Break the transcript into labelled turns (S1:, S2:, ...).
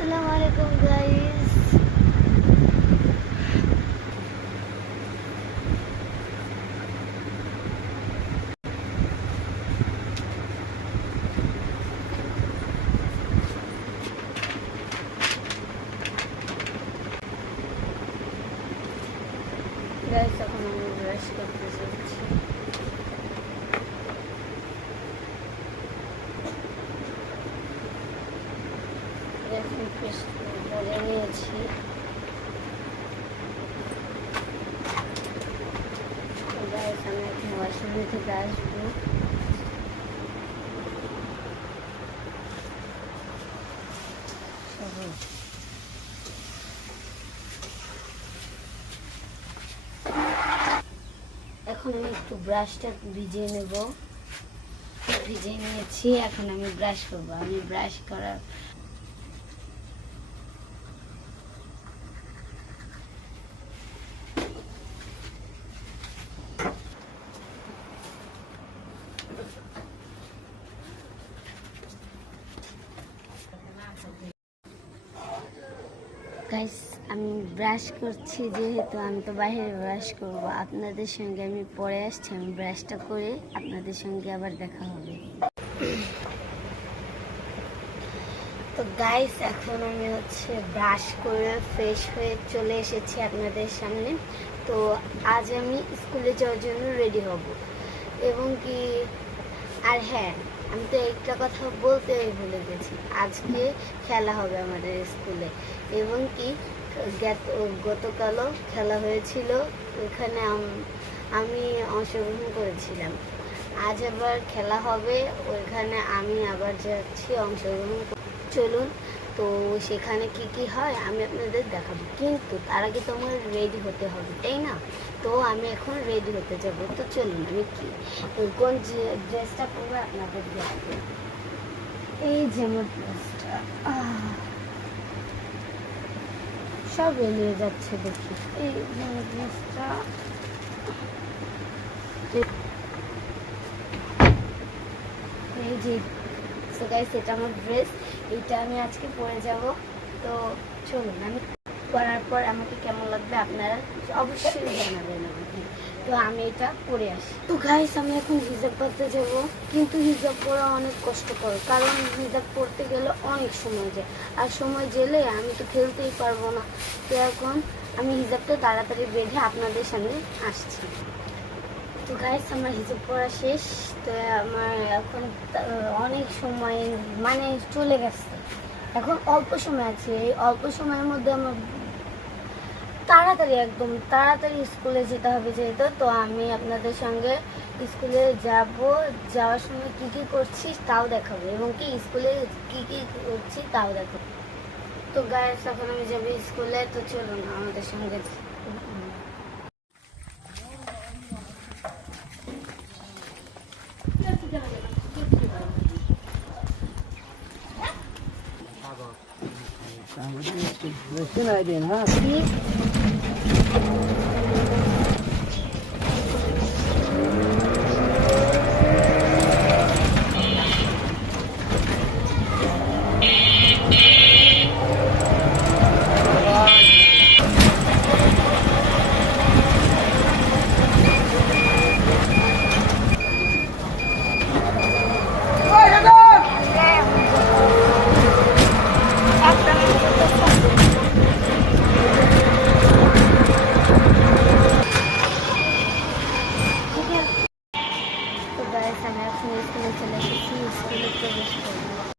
S1: আসসালামু আলাইকুম guys guys এখন আমি ব্রাশ করতে চাচ্ছি করে নিয়েছি। আসব। এখন আমি একটু ব্রাশটা ভিজিয়ে নেব। ভিজিয়ে নিয়েছি, এখন আমি ব্রাশ করব। আমি ব্রাশ করার গাইস আমি ব্রাশ করছি, যেহেতু আমি তো বাইরে ব্রাশ করব। আপনাদের সঙ্গে আমি পরে আসছি, আমি ব্রাশটা করে আপনাদের সঙ্গে আবার দেখা হবে। তো গাইস এখন আমি হচ্ছে ব্রাশ করে ফ্রেশ হয়ে চলে এসেছি আপনাদের সামনে। তো আজ আমি স্কুলে যাওয়ার জন্য রেডি হব। এবং কি, আর হ্যাঁ আমি তো একটা কথা বলতে ভুলে গেছি। আজকে খেলা হবে আমাদের স্কুলে। এবং কি, গেত- গতকালও খেলা হয়েছিল। ওখানে আমি অংশগ্রহণ করেছিলাম। আজ আবার খেলা হবে। ওইখানে আমি আবার যাচ্ছি অংশগ্রহণ চলুন তো সেখানে কি কি হয় আমি আপনাদের দেখাবো। কিন্তু তার আগে তো আমার রেডি হতে হবে, তাই না? তো আমি এখন রেডি হতে যাব। তো চলুন আমি কি কোন ড্রেসটা পরবো আপনাদের দেখাবো। এই যে আমার ড্রেসটা সব এলিয়ে যাচ্ছে দেখি। এই ড্রেসটা এই যে সো গাইস এটা আমার ড্রেস এটা আমি আজকে পরে যাব। তো চলুন, আমি পরার পর আমাকে কেমন লাগবে আপনারা অবশ্যই জানাবেন আমাকে। তো আমি এটা পরে আসি। তো গাইস আমি এখন হিজাব পরতে যাব। কিন্তু হিজাব পরা অনেক কষ্টকর, কারণ হিজাব পরতে গেলে অনেক সময় যায়। আর সময় গেলে আমি তো খেলতেই পারব না। তো এখন আমি হিজাবটা তাড়াতাড়ি বেঁধে আপনাদের সামনে আসছি। তো গাইস আমার হিসাব পড়া শেষ। তো আমার এখন অনেক সময় মানে চলে গেছে। এখন অল্প সময় আছে। এই অল্প সময়ের মধ্যে আমার তাড়াতাড়ি একদম, তাড়াতাড়ি স্কুলে যেতে হবে যেহেতু, তো আমি আপনাদের সঙ্গে স্কুলে যাব। যাওয়ার সময় কি কি করছি তাও দেখাবো। এবং কি স্কুলে কি কি করছি তাও দেখাবো। তো গাইস এখন আমি যাব স্কুলে। তো চলুন, আমাদের সঙ্গে
S2: 那个进来
S1: 一点哈